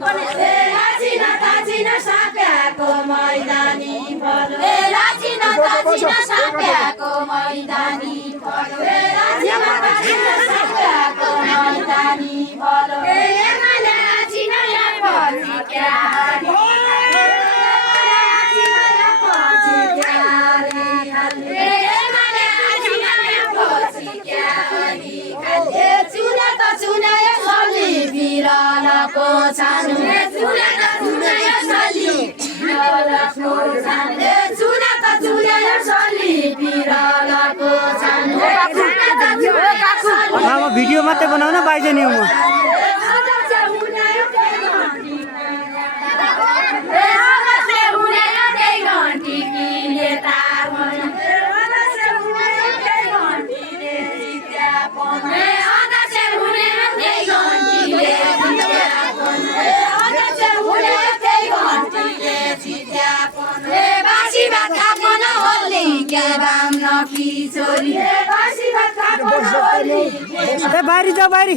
लाचिना ताचिना साप्याको मैदानी फलो लाचिना ताचिना साप्याको मैदानी फलो लाचिना ताचिना साप्याको मैदानी फलो एमाले लाचिना या पछि क्यारी लाचिना या पछि क्यारी एमाले लाचिना या पछि क्यारी काले चुना त चुना या सली बिरालाको छानु चुना त चुना या सली बिरालाको छानु चुना त चुना या सली बिरालाको छानु अब भिडियो मात्रै बनाउन बाइजे नि म बाहिरी जाऊ बाहिरी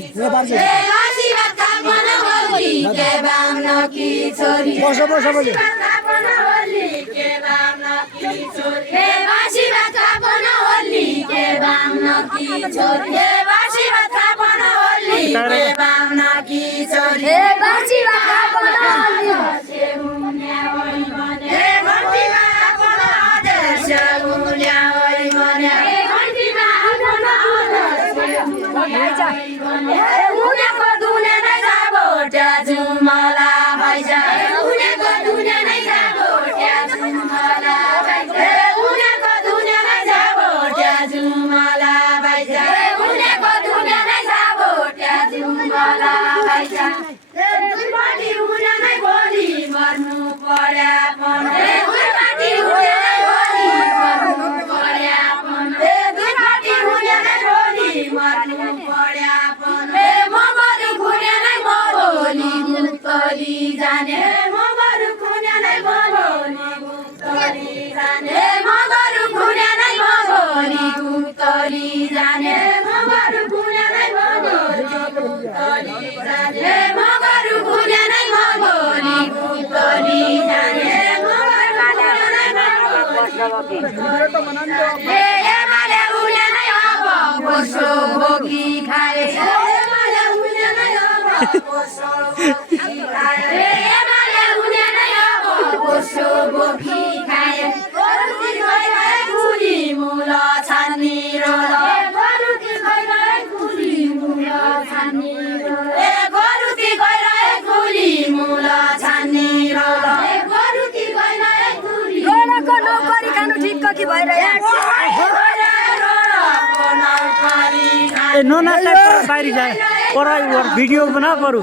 नो नास्ता बाहिरी जाए पर भिडियो बना परू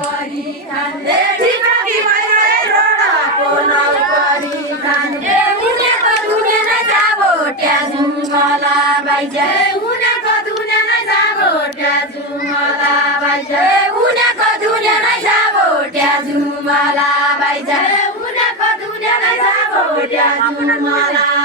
मला